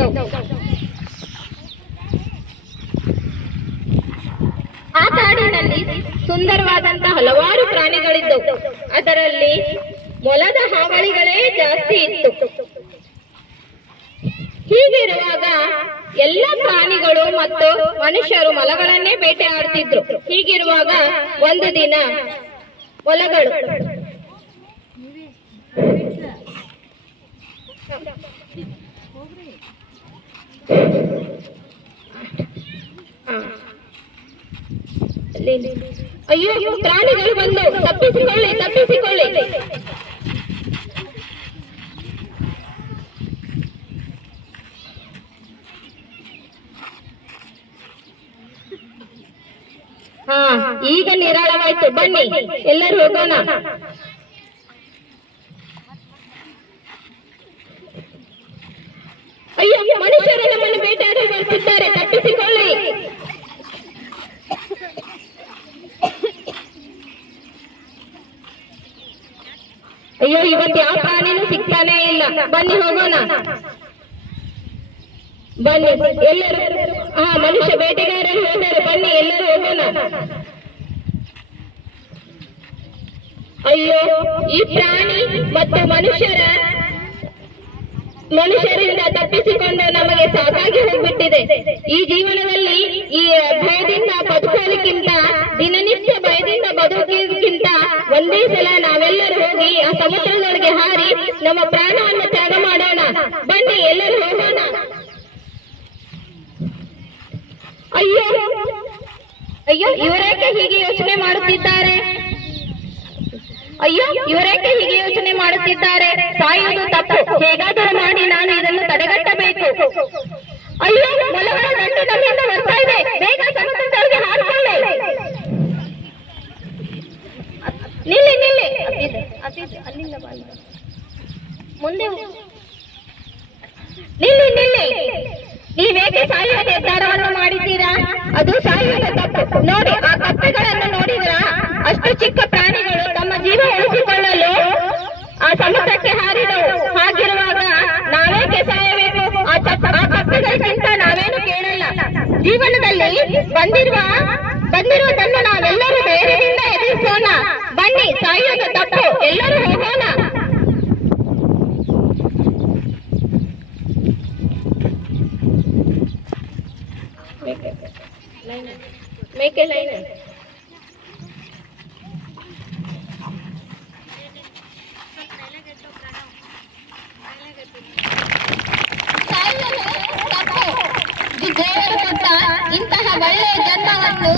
ವಾಸವಾಗಿದ್ದವು. ಆ ಕಾಡಿನಲ್ಲಿ ಸುಂದರವಾದಂತಹ ಹಲವಾರು ಪ್ರಾಣಿಗಳಿದ್ದವು. ಅದರಲ್ಲಿ ಮೊಲದ ಹಾವಳಿಗಳೇ ಜಾಸ್ತಿ ಇತ್ತು. ಹೀಗಿರುವಾಗ ಎಲ್ಲ ಪ್ರಾಣಿಗಳು ಮತ್ತು ಮನುಷ್ಯರು ಮೊಲಗಳನ್ನೇ ಬೇಟೆಯಾಡ್ತಿದ್ರು. ಹೀಗಿರುವಾಗ ಒಂದು ದಿನ ಮೊಲಗಳು ಅಯ್ಯೋ ಪ್ರಾಣಿಗಳು ಬಂದು ತಪ್ಪಿಸಿಕೊಳ್ಳಿ ತಪ್ಪಿಸಿಕೊಳ್ಳಿ. ಈಗ ನಿರಾಳವಾಯ್ತು, ಬನ್ನಿ ಎಲ್ಲರೂ ಹೋಗೋಣ. ಅಯ್ಯೋ ಮನುಷ್ಯರು ನಮ್ಮನ್ನು ಬೇಟೆಯಾಡಿ ಬರ್ತಿದ್ದಾರೆ, ತಪ್ಪಿಸಿಕೊಳ್ಳಿ. ಅಯ್ಯೋ ಇವತ್ತು ಯಾವ ಪ್ರಾಣಿನೂ ಸಿಗ್ತಾನೇ ಇಲ್ಲ, ಬನ್ನಿ ಹೋಗೋಣ. ಬನ್ನಿ ಎಲ್ಲರೂ, ಮನುಷ್ಯ ಬೇಟೆಗಾರರು ಹೋದರೆ ಬನ್ನಿ ಎಲ್ಲರೂ ಹೋಗೋಣ. ಅಯ್ಯೋ ಈ ಪ್ರಾಣಿ ಮತ್ತು ಮನುಷ್ಯರಿಂದ ತಪ್ಪಿಸಿಕೊಂಡು ನಮಗೆ ಸಾಕಾಗಿ ಹೋಗ್ಬಿಟ್ಟಿದೆ. ಈ ಜೀವನದಲ್ಲಿ ಈ ಭಯದಿಂದ ಬದುಕೋದಕ್ಕಿಂತ, ದಿನನಿತ್ಯ ಭಯದಿಂದ ಬದುಕೋದಕ್ಕಿಂತ ಒಂದೇ ಸಲ ನಾವೆಲ್ಲರೂ ಹೋಗಿ ಆ ಸಮುದ್ರದೊಳಗೆ ಹಾರಿ ನಮ್ಮ ಪ್ರಾಣವನ್ನು ತ್ಯಾಗ ಮಾಡೋಣ. ಬನ್ನಿ ಎಲ್ಲರೂ ಹೋಗೋಣ. ಅಯ್ಯೋ ಅಯ್ಯೋ ಇವರೇಕೆ ಹೀಗೆ ಯೋಚನೆ ಮಾಡುತ್ತಿದ್ದಾರೆ? ಸಾಯುವುದು ತಪ್ಪು, ಹೇಗಾದರೂ ಮಾಡಿ ನಾನು ಇದನ್ನು ತಡೆಗಟ್ಟಬೇಕು. ಅಯ್ಯೋ ಮೊಲಗಳ ದಂಡು ನಮ್ಮಿಂದ ಬರ್ತಾ ಇದೆ, ಬೇಗ ಸಮುದ್ರದೊಳಗೆ ಹಾರಿಕೊಳ್ಳಿ. ನಿಲ್ಲಿ ನಿಲ್ಲಿ, ಅಲ್ಲಿಂದ ಮುಂದೆ ನಿಲ್ಲಿ ನಿಲ್ಲಿ. ನೀವೇಕೆ ಸಾಯುವ ನಿರ್ಧಾರವನ್ನು ಮಾಡಿದ್ದೀರಾ? ಅದು ಸಾಯುವುದು ತಪ್ಪು. ನೋಡಿ ಆ ಕಪ್ಪೆಗಳನ್ನು ನೋಡಿದ್ರ? ಅಷ್ಟು ಚಿಕ್ಕ ಪ್ರಾಣಿಗಳು ತಮ್ಮ ಜೀವ ಉಳಿಸಿಕೊಳ್ಳಲು ಆ ಸಮುದ್ರಕ್ಕೆ ಹಾರಿದವು. ಹಾಗಿರುವಾಗ ನಾವೇಕೆ ಸಾಯಬೇಕು? ಆ ಕಪ್ಪೆಗಳಿಗಿಂತ ನಾವೇನು ಕೇಳಲ್ಲ. ಜೀವನದಲ್ಲಿ ಬಂದಿರುವುದನ್ನು ನಾವೆಲ್ಲರೂ ಧೈರ್ಯದಿಂದ ಎದುರಿಸೋಣ. ಬನ್ನಿ, ಸಾಯುವುದು ತಪ್ಪು, ಎಲ್ಲರೂ ಹೋಗೋಣ. ಮೇಕೆ ಲೈನ್. ದೇವರು ಕೊಟ್ಟ ಇಂತಹ ಒಳ್ಳೆಯ ಜನ್ಮವನ್ನು